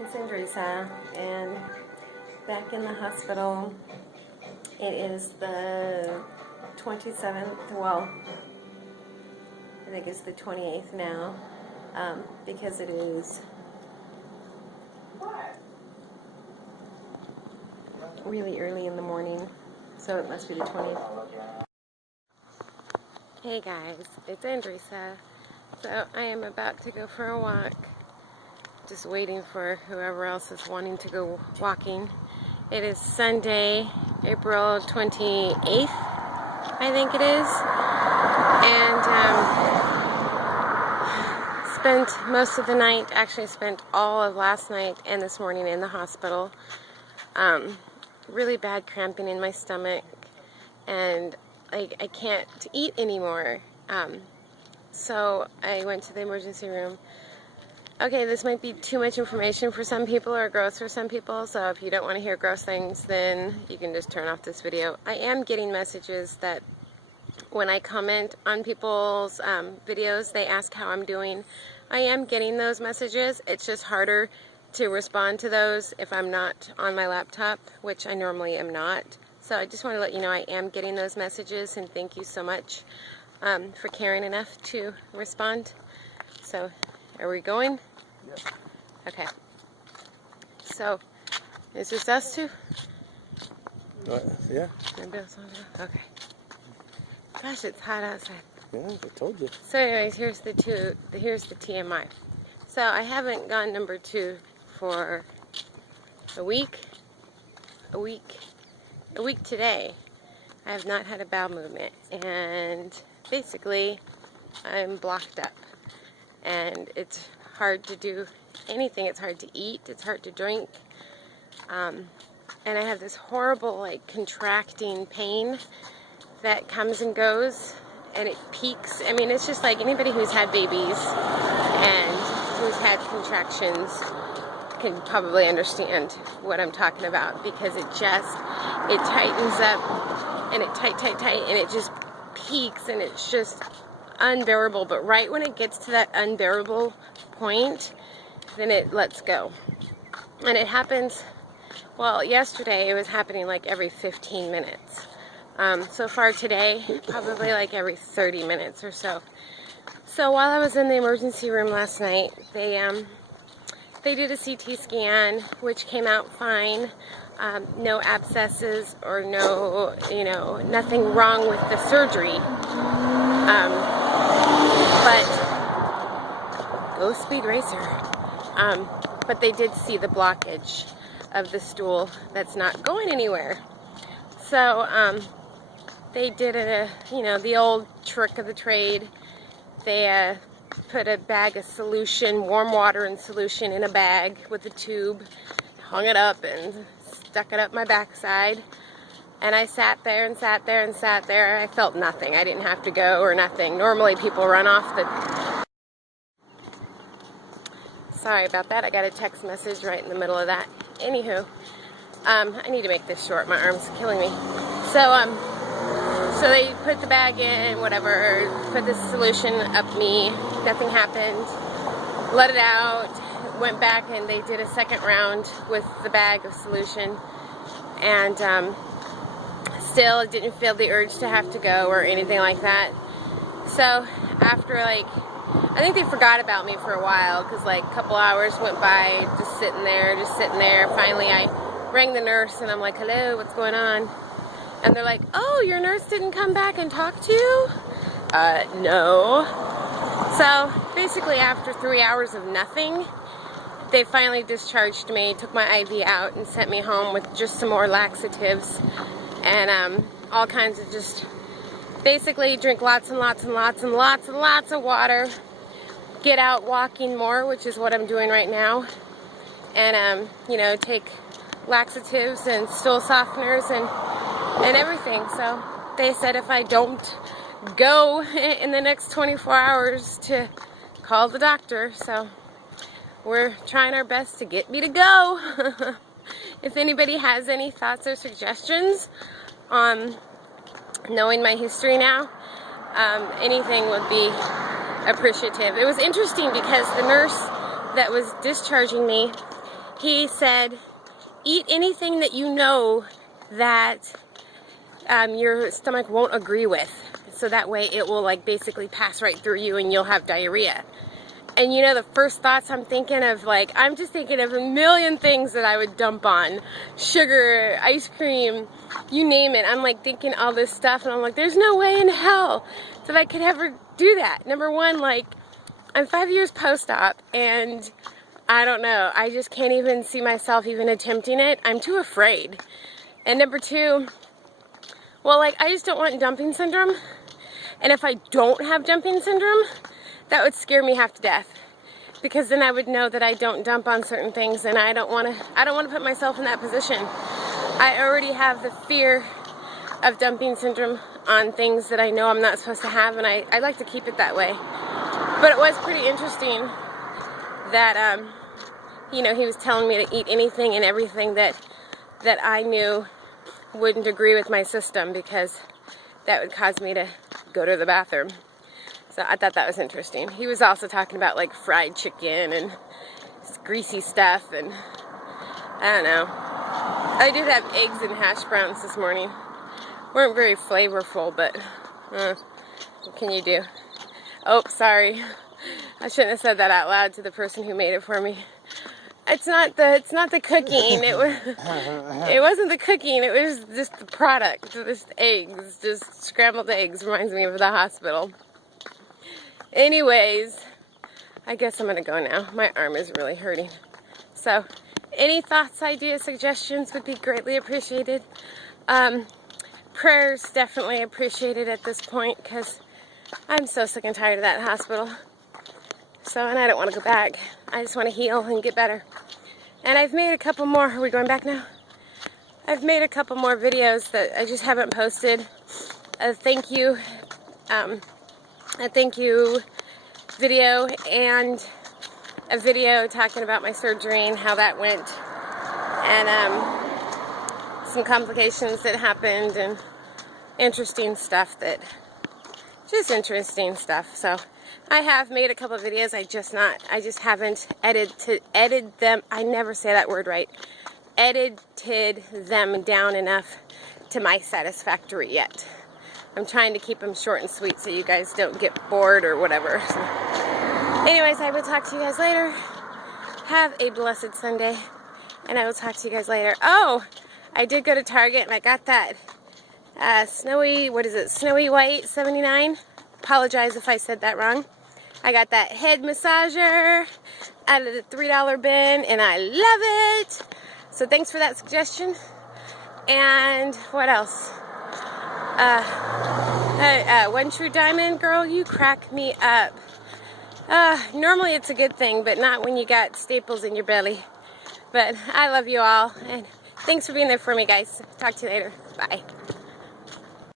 It's Andresa, and back in the hospital. It is the 27th, well, I think it's the 28th now, because it is really early in the morning, so it must be the 20th. Hey guys, it's Andresa. So I am about to go for a walk, just waiting for whoever else is wanting to go walking. It is Sunday, April 28th, I think it is, and spent most of the night, actually spent all of last night and this morning in the hospital. Really bad cramping in my stomach, and I can't eat anymore. So I went to the emergency room. Okay, this might be too much information for some people or gross for some people, so if you don't want to hear gross things, then you can just turn off this video. I am getting messages that when I comment on people's videos, they ask how I'm doing. I am getting those messages. It's just harder to respond to those if I'm not on my laptop, which I normally am not. So I just want to let you know I am getting those messages, and thank you so much for caring enough to respond. So, are we going? Yes. Okay. So, is this us two? Yeah. Okay. Gosh, it's hot outside. Yeah, I told you. So anyways, here's the TMI. So I haven't gone number 2 for a week today. I have not had a bowel movement, and basically I'm blocked up, and it's hard to do anything. It's hard to eat, it's hard to drink, and I have this horrible like contracting pain that comes and goes, and it peaks. I mean, it's just like anybody who's had babies and who's had contractions can probably understand what I'm talking about, because it tightens up, and it tight, and it just peaks, and it's just unbearable. But right when it gets to that unbearable point, then it lets go. And it happens, well, yesterday it was happening like every 15 minutes. So far today, probably like every 30 minutes or so. So while I was in the emergency room last night, they did a CT scan, which came out fine. No abscesses or no, nothing wrong with the surgery. But go Speed Racer. But they did see the blockage of the stool that's not going anywhere. So they did the old trick of the trade. They put a bag of solution, warm water and solution, in a bag with a tube, hung it up and stuck it up my backside. And I sat there and sat there and sat there. I felt nothing. I didn't have to go or nothing. Normally people run off the... Sorry about that. I got a text message right in the middle of that. Anywho, I need to make this short. My arm's killing me. So they put the bag in, whatever, put the solution up me. Nothing happened. Let it out. Went back and they did a second round with the bag of solution. And still didn't feel the urge to have to go or anything like that. So after I think they forgot about me for a while, because like a couple hours went by just sitting there. Finally I rang the nurse and I'm like, hello, what's going on? And they're like, oh, your nurse didn't come back and talk to you? No. So basically after 3 hours of nothing, they finally discharged me, took my IV out, and sent me home with just some more laxatives and all kinds of just basically drink lots and lots and lots and lots and lots of water, get out walking more, which is what I'm doing right now, and take laxatives and stool softeners and everything. So they said if I don't go in the next 24 hours to call the doctor. So we're trying our best to get me to go. If anybody has any thoughts or suggestions on knowing my history now, anything would be appreciative. It was interesting because the nurse that was discharging me, he said, eat anything that you know that your stomach won't agree with. So that way it will like basically pass right through you and you'll have diarrhea. And you know, the first thoughts I'm thinking of, like, I'm just thinking of a million things that I would dump on. Sugar, ice cream, you name it. I'm like thinking all this stuff and I'm like, there's no way in hell that I could ever do that. Number one, like, I'm 5 years post-op and I don't know. I just can't even see myself even attempting it. I'm too afraid. And number two, well, like, I just don't want dumping syndrome. And if I don't have dumping syndrome, that would scare me half to death, because then I would know that I don't dump on certain things, and I don't want to put myself in that position. I already have the fear of dumping syndrome on things that I know I'm not supposed to have, and I like to keep it that way. But it was pretty interesting that you know, he was telling me to eat anything and everything that I knew wouldn't agree with my system, because that would cause me to go to the bathroom. So I thought that was interesting. He was also talking about like fried chicken and greasy stuff, and I don't know. I did have eggs and hash browns this morning. Weren't very flavorful, but what can you do? Oh, sorry. I shouldn't have said that out loud to the person who made it for me. It's not the cooking. It wasn't the cooking. It was just the product. Just eggs, just scrambled eggs. Reminds me of the hospital. Anyways, I guess I'm gonna go now. My arm is really hurting. So, any thoughts, ideas, suggestions would be greatly appreciated. Prayers definitely appreciated at this point, because I'm so sick and tired of that hospital. So, and I don't want to go back. I just want to heal and get better. And I've made a couple more. Are we going back now? I've made a couple more videos that I just haven't posted. A thank you video, and a video talking about my surgery and how that went, and some complications that happened, and interesting stuff just interesting stuff. So I have made a couple of videos. I just haven't edited them. I never say that word right. Edited them down enough to my satisfactory yet. I'm trying to keep them short and sweet so you guys don't get bored or whatever. So, anyways, I will talk to you guys later. Have a blessed Sunday, and I will talk to you guys later. Oh, I did go to Target and I got that snowy white 79. Apologize if I said that wrong. I got that head massager out of the $3 bin, and I love it. So thanks for that suggestion. And what else? One True Diamond, girl, you crack me up. Normally it's a good thing, but not when you got staples in your belly. But I love you all, and thanks for being there for me, guys. Talk to you later. Bye.